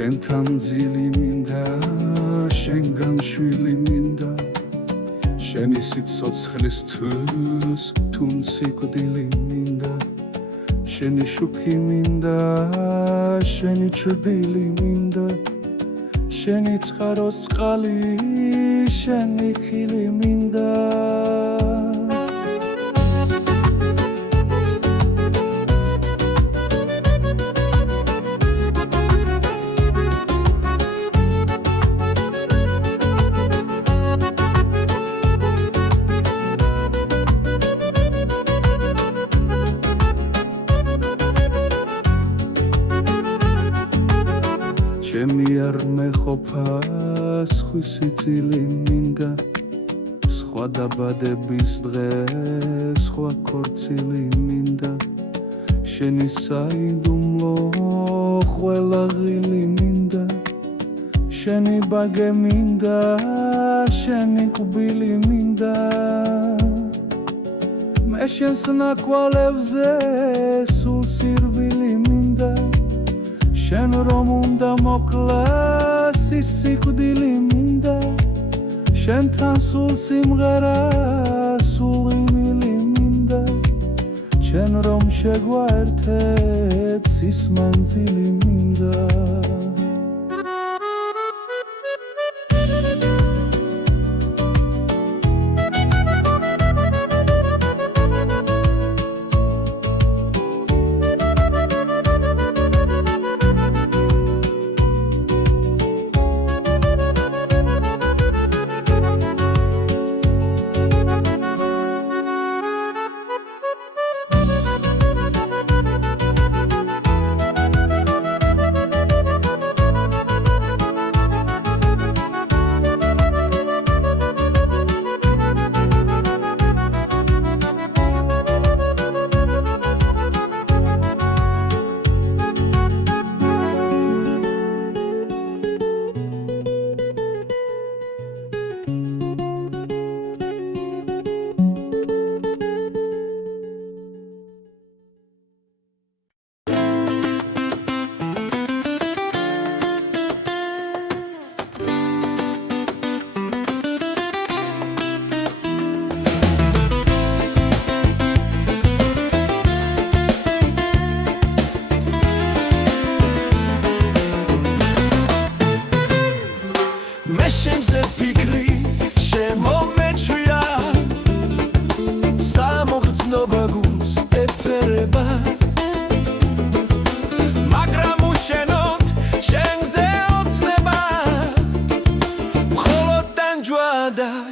შენთან ძილი მინდა შენგან შვილი მინდა შენი სიცოცხლისთვის თუნ სიკვდილი მინდა შენი შუქი მინდა შენი ჩრდილი მინდა შენი წყაროს წყალი შენი ხილი მინდა ჩემი არ მეყოფა სხვისი წილი მინდა სხვა დაბადების დღე სხვა ქორწილი მინდა შენი საიდუმლო ყველა ღილი მინდა შენი ბაგე მინდა შენი კბილი მინდა მე შენს ნაკვალევზე სულ სირბილი მინდა შენ რომ უნდა მოკლას ის სიკვდილი მინდა შენთან სულ სიმღერა სულ იმილი მინდა შენ რომ შეგვაერთეთ სისმანძილი მინდა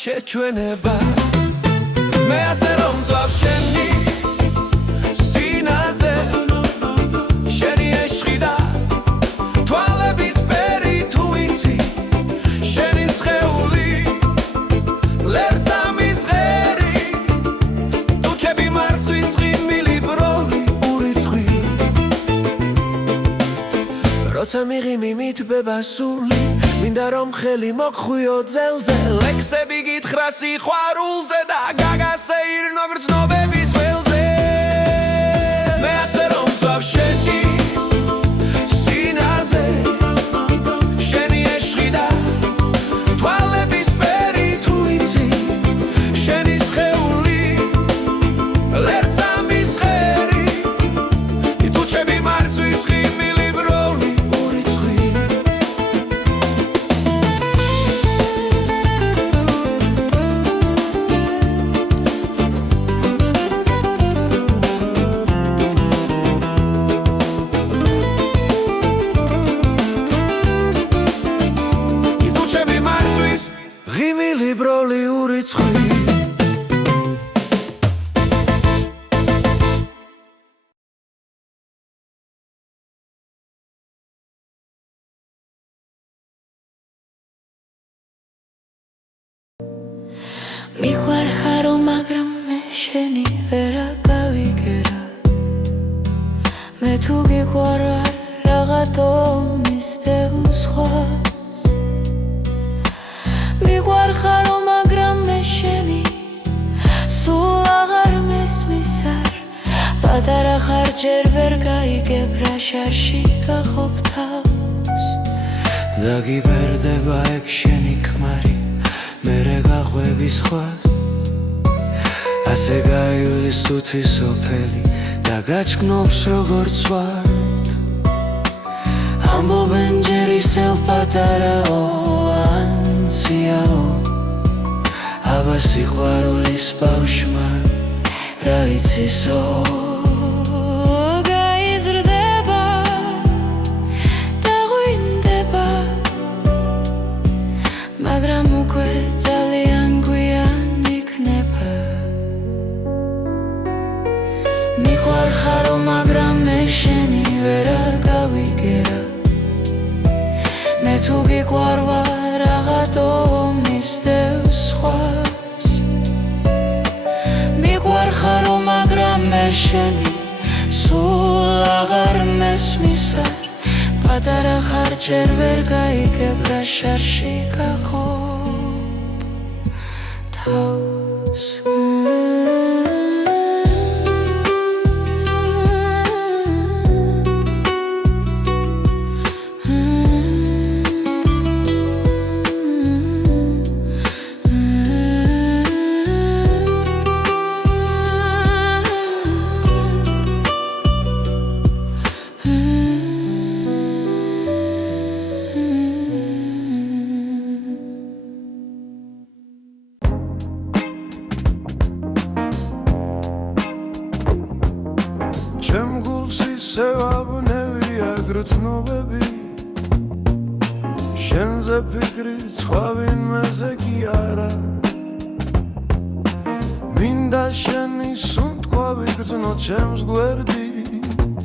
შეჩვენება მე ასე რომ მწვავ შენი სინაზე შენი ეშხი და თვალების ფერი თუ იცი შენი სხეული ლერწამის ღერი ტუჩები მარცვის ღიმილი ბროლი ურიცხვი როცა მიღიმი მითბება სული მინდა რომ ხელი მოგხვიო ძელზე ლექსები გითხრა სიყვარულზე და გაგასეირნო გრძნობების ველზე მე ასე რომ მწვავ შენი სინაზე შენი ეშხი და თვალების ფერი თუ იცი შენი სხეული ლერწამის ღერი ტუჩები მარცვის ღიმილი ბროლი ურიცხვი ღიმილი ბროლი ურიცხვი მიყვარხარო მაგრამ მე შენი ვერა გავიგერა მე თუ გიყვარ რაღაცო მისდევ სხვას მიყვარხარო მაგრამ მე შენი სულ აღარ მესმის არ პატარა ხარ ჯერ ვერ გაიგებ რა შარში გახობ თავს დაგიბერდება ეგ შენი ქმარი მერე გაყვები სხვას ასე გაივლის თუთი სოფელი და გაჩქნობს როგორც ვართ ამბობენ ჯერ ისევ პატარაო ანციაო აბა სიყვარულის ბავშვმა რა იცისო გაიზრდება და ღვინდება მაგრამ უკვე ძალიან გვიან იქნება მიყვარხარო მაგრამ მე შენი ვერა გავიგერა მე თუ გიყვარვარ რაღაცო მისდევ სხვას მიყვარხარო მაგრამ მე შენი სულ აღარ მესმის არ პატარა ხარ ჯერ ვერ გაიგებ რა შარში გაყოფ თავს ჩემ გულს ისევ აბნევია გრძნობები შენზე ფიქრი სხვა ვინმეზე კი არა მინდა შენი სუნთქვა ვიგრძნო ჩემს გვერდით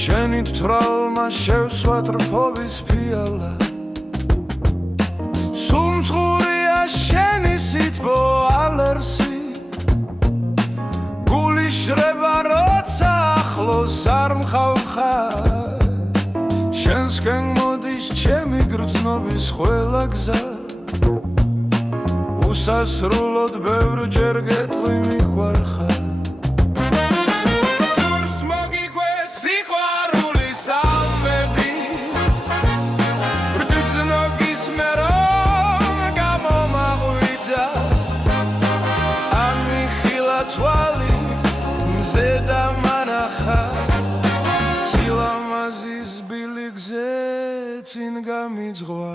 შენი თვალმა შევსვა ტრფობის ფიალა სულ მწყურია შენი სითბო ალერსი გული შრება როცა ახლოს არ მხავხარ შენსკენ მოდის ჩემი გრძნობის ყველა გზა უსასრულოდ ბევრჯერ გეტყვი მიყვარხარ მოგიყვეს სიყვარულის ამბები ბრჯუძნო გისმე რომ გამომაღვიძა ამიხილა თვალი მზედა მანახა სილამაზის ბილიგზე წინ გამიძღვა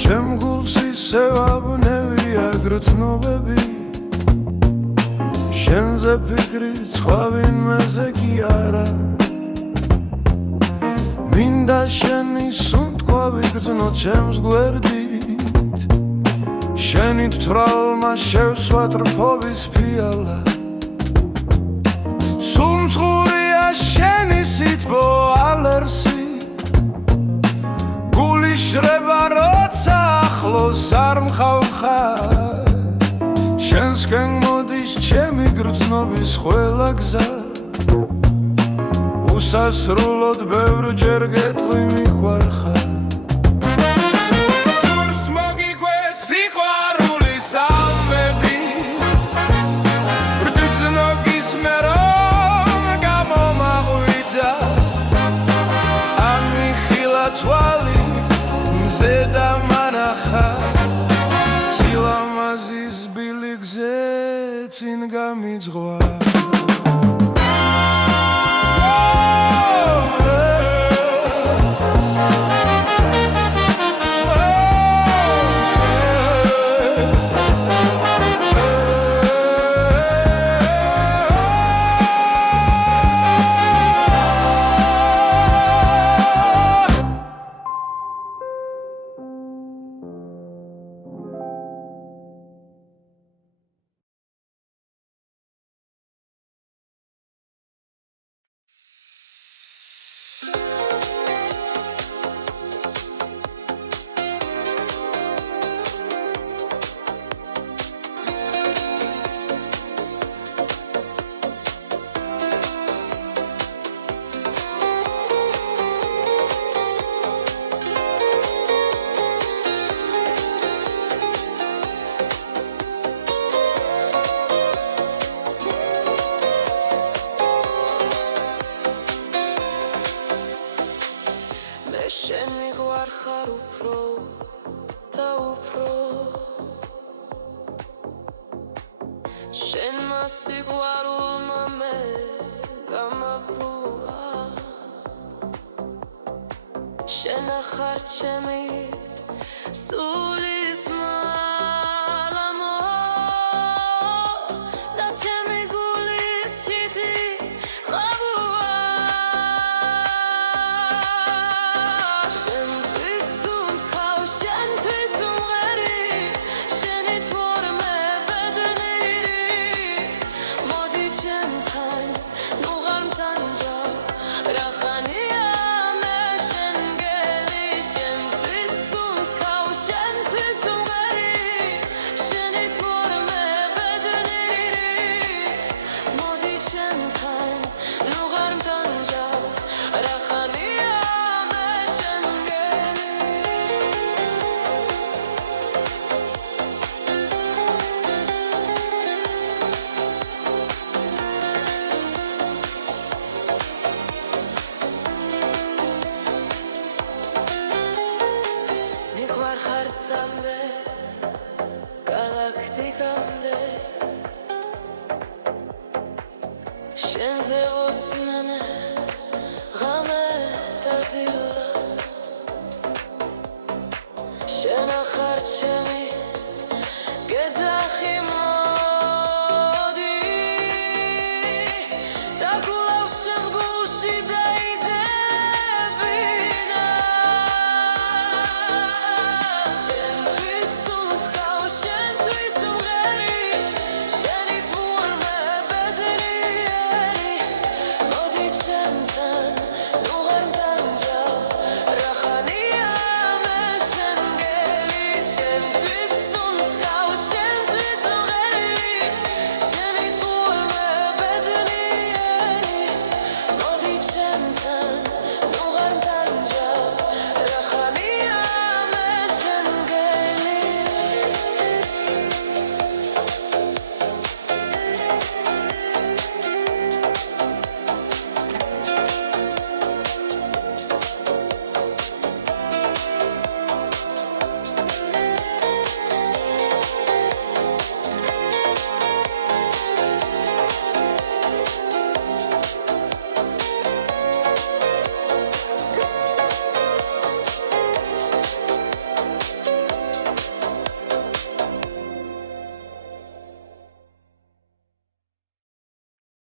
ჩემ გულს ისევ აბნევია გრძნობები შენზე ფიქრი სხვა ვინმეზე კი არა მინდა შენი სუნთქვა ვიგრძნო ჩემს გვერდით შენი თვალმა შევსვა ტრფობის ფიალა სულ მწყურია შენი სითბო ალერსი გული შრება როცა ახლოს არ მხავხარ შენსკენ მოდის ჩემი გრძნობის ყველა გზა უსასრულოდ ბევრჯერ გეტყვი მიყვარხარ მოგიყვეს სიყვარულის ამბები ბრჯუძნო გისმე რომ გამომაღვიძა ამიხილა თვალი მზედა მანახა სილამაზის ბილიგზე წინ გამიძღვა შენ მიგვარხარ უფრო და უფრო შენ მასიყვარულმა მე გამაბრუა შენ ახარ ჩემი სულის